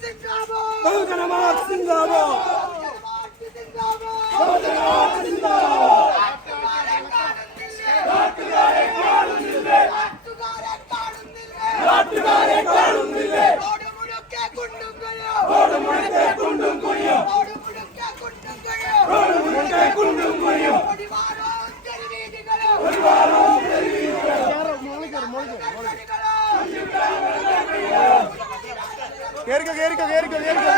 Sie sind Bravo! Bürgermeister sind Bravo! ஏறுங்கள் ஏறுங்கள் ஏறுங்கள்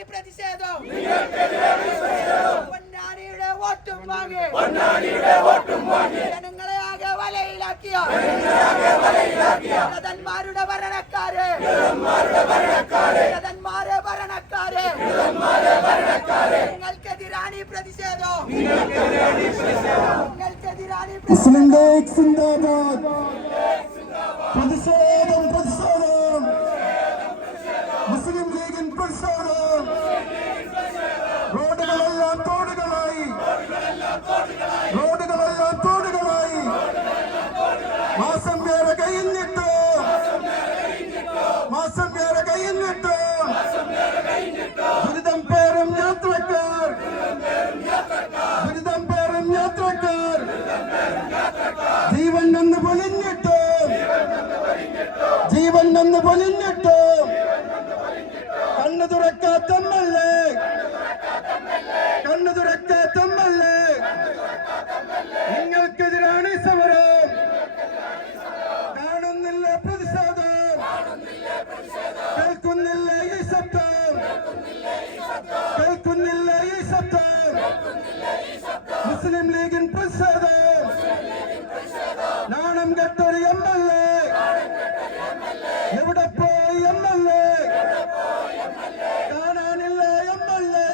നിങ്ങൾക്കെതിരാണ് ഈ പ്രതിഷേധം പൊന്നാനിയുടെ വോട്ടും വാങ്ങി. ജനങ്ങളെ ആകെ വലയിലാക്കിയ. ജഗന്മാരുടെ ഭരണക്കാരെ. ജഗന്മാരെ ഭരണക്കാരെ. നിങ്ങൾക്കെതിരാണ് പ്രതിഷേധം. നിങ്ങൾക്കെതിരാണി പ്രതിഷേധം. മുസ്ലിം ലീഗ് തുറക്കാത്തമ്മല്ലേ കണ്ണു തുറക്കാത്തമ്മല്ലേ നിങ്ങൾക്കെതിരാണ് സമരം. കാണുന്നില്ല പ്രതിഷേധം. കേൾക്കുന്നില്ല ഈ ശബ്ദം. കേൾക്കുന്നില്ല ഈ ശബ്ദം. മുസ്ലിം ലീഗിൻ പ്രതിഷേധം നാണം കെട്ടൊരു എം എൽ എ എവിടെ പോയി എം എൽ എ കാണാനില്ല എം എൽ എ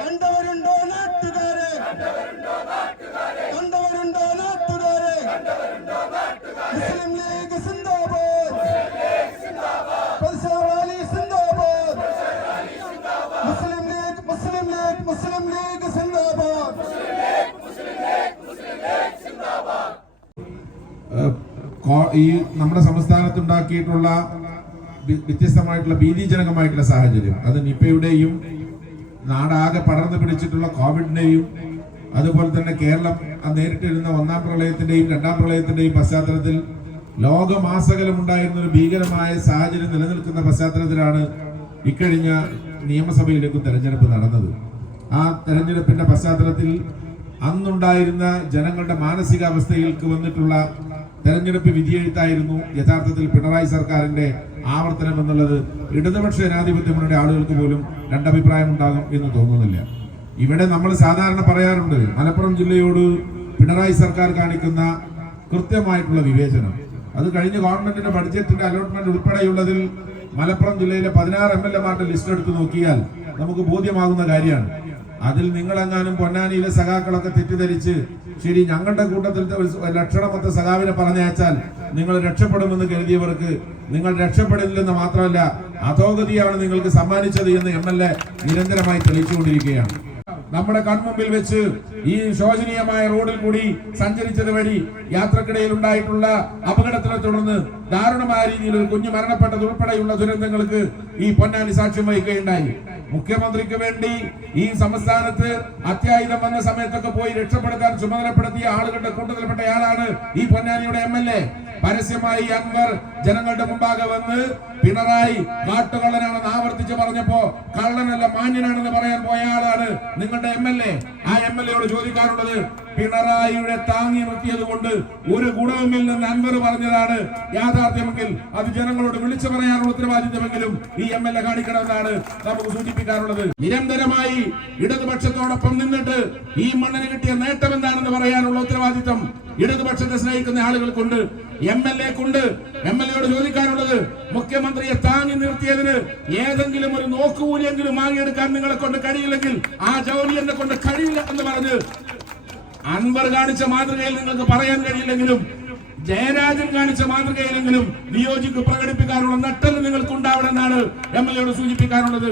കണ്ടവരുണ്ടോ നാട്ടുകാരെ കണ്ടവരുണ്ടോ നാട്ടുകാരെ മുസ്ലിം ലീഗ് സിന്ദാബാദ് പ്രതിഷേധാളി സിന്ദാബാദ് മുസ്ലിം ലീഗ് മുസ്ലിം ലീഗ് മുസ്ലിം ലീഗ് സിന്ദാബാദ് ഏഹ് കോ- ഈ നമ്മുടെ സംസ്ഥാനത്തുണ്ടാക്കിയിട്ടുള്ള വ്യത്യസ്തമായിട്ടുള്ള ഭീതിജനകമായിട്ടുള്ള സാഹചര്യം. അത് നിപ്പയുടെയും നാടാകെ പടർന്നു പിടിച്ചിട്ടുള്ള കോവിഡിന്റെയും അതുപോലെ തന്നെ കേരളം നേരിട്ടിരുന്ന ഒന്നാം പ്രളയത്തിന്റെയും രണ്ടാം പ്രളയത്തിന്റെയും പശ്ചാത്തലത്തിൽ ലോകമാസകലം ഉണ്ടായിരുന്ന ഒരു ഭീകരമായ സാഹചര്യം നിലനിൽക്കുന്ന പശ്ചാത്തലത്തിലാണ് ഇക്കഴിഞ്ഞ നിയമസഭയിലേക്കും തെരഞ്ഞെടുപ്പ് നടന്നത്. ആ തെരഞ്ഞെടുപ്പിന്റെ പശ്ചാത്തലത്തിൽ അന്നുണ്ടായിരുന്ന ജനങ്ങളുടെ മാനസികാവസ്ഥയിലേക്ക് വന്നിട്ടുള്ള തെരഞ്ഞെടുപ്പ് വിധിയെഴുത്തായിരുന്നു യഥാർത്ഥത്തിൽ പിണറായി സർക്കാരിന്റെ ആവർത്തനം എന്നുള്ളത്. ഇടതുപക്ഷ ജനാധിപത്യ മുന്നണി ആളുകൾക്ക് പോലും രണ്ടഭിപ്രായം ഉണ്ടാകും എന്ന് തോന്നുന്നില്ല. ഇവിടെ നമ്മൾ സാധാരണ പറയാറുണ്ട് മലപ്പുറം ജില്ലയോട് പിണറായി സർക്കാർ കാണിക്കുന്ന കൃത്യമായിട്ടുള്ള വിവേചനം. അത് കഴിഞ്ഞ ഗവൺമെന്റിന്റെ ബഡ്ജറ്റിന്റെ അലോട്ട്മെന്റ് ഉൾപ്പെടെയുള്ളതിൽ മലപ്പുറം ജില്ലയിലെ പതിനാറ് എം എൽ എമാരുടെ ലിസ്റ്റ് എടുത്ത് നോക്കിയാൽ നമുക്ക് ബോധ്യമാകുന്ന കാര്യമാണ്. അതിൽ നിങ്ങളെങ്ങാനും പൊന്നാനിയിലെ സഖാക്കളൊക്കെ തെറ്റിദ്ധരിച്ച് ശരി ഞങ്ങളുടെ കൂട്ടത്തിൽ ലക്ഷണമൊത്ത സഖാവിനെ പറഞ്ഞയച്ചാൽ നിങ്ങൾ രക്ഷപ്പെടുമെന്ന് കരുതിയവർക്ക് നിങ്ങൾ രക്ഷപ്പെടില്ലെന്ന് മാത്രമല്ല അധോഗതിയാണ് നിങ്ങൾക്ക് സമ്മാനിച്ചത് എന്ന് എം എൽ എ നിരന്തരമായി തെളിയിച്ചുകൊണ്ടിരിക്കുകയാണ്. നമ്മുടെ കൺമുമ്പിൽ വെച്ച് ഈ ശോചനീയമായ റോഡിൽ കൂടി സഞ്ചരിച്ചത് വഴി യാത്രക്കിടയിൽ ഉണ്ടായിട്ടുള്ള അപകടത്തിനെ തുടർന്ന് ദാരുണമായ രീതിയിൽ ഒരു കുഞ്ഞു മരണപ്പെട്ടത് ഉൾപ്പെടെയുള്ള ദുരന്തങ്ങൾക്ക് ഈ പൊന്നാനി സാക്ഷ്യം വഹിക്കുകയുണ്ടായി. മുഖ്യമന്ത്രിക്ക് വേണ്ടി ഈ സംസ്ഥാനത്ത് അത്യാഹിതം വന്ന സമയത്തൊക്കെ പോയി രക്ഷപ്പെടുത്താൻ ചുമതലപ്പെടുത്തിയ ആളുകളുടെ കൂട്ടത്തിൽപ്പെട്ടയാളാണ് ഈ പൊന്നാനിയുടെ എം. പരസ്യമായി അൻവർ ജനങ്ങളുടെ മുമ്പാകെ വന്ന് പിണറായി കാട്ടുകള്ളനാണെന്ന് ആവർത്തിച്ച് പറഞ്ഞപ്പോ കള്ളനല്ല മാന്യനാണെന്ന് പറയാൻ പോയ ആളാണ് നിങ്ങളുടെ എം എൽ എ. ആ എം എൽ എയോട് ചോദിക്കാറുള്ളത് പിണറായിയുടെ താങ്ങി നിർത്തിയത് കൊണ്ട് ഒരു ഗുണവുമില്ലെന്ന് അൻവർ പറഞ്ഞതാണ്. യാഥാർത്ഥ്യമെങ്കിൽ അത് ജനങ്ങളോട് വിളിച്ചു പറയാനുള്ള ഉത്തരവാദിത്തമെങ്കിലും ഈ എം എൽ എ കാണിക്കണമെന്നാണ് നമുക്ക് സൂചിപ്പിക്കാറുള്ളത് നിരന്തരമായി ഇടതുപക്ഷത്തോടൊപ്പം നിന്നിട്ട് ഈ മണ്ണിന് കിട്ടിയ നേട്ടം എന്താണെന്ന് പറയാനുള്ള ഉത്തരവാദിത്തം ഇടതുപക്ഷത്തെ സ്നേഹിക്കുന്ന ആളുകൾക്കുണ്ട്. എം എൽ എക്കുണ്ട്. എം എൽ എയോട് ചോദിക്കാനുള്ളത് മുഖ്യമന്ത്രിയെ താങ്ങി നിർത്തിയതിന് ഏതെങ്കിലും ഒരു നോക്കുകൂലിയെങ്കിലും വാങ്ങിയെടുക്കാൻ നിങ്ങളെ കൊണ്ട് കഴിയില്ലെങ്കിൽ ആ ജോലി എന്നെ കൊണ്ട് കഴിയില്ല എന്ന് പറഞ്ഞ് അൻവർ കാണിച്ച മാതൃകയിൽ നിങ്ങൾക്ക് പറയാൻ കഴിയില്ലെങ്കിലും ജയരാജൻ കാണിച്ച മാതൃകയിലെങ്കിലും നിയോജിക്ക് പ്രകടിപ്പിക്കാനുള്ള നട്ടൽ നിങ്ങൾക്ക് ഉണ്ടാവണമെന്നാണ് എം എൽ എയോട് സൂചിപ്പിക്കാനുള്ളത്.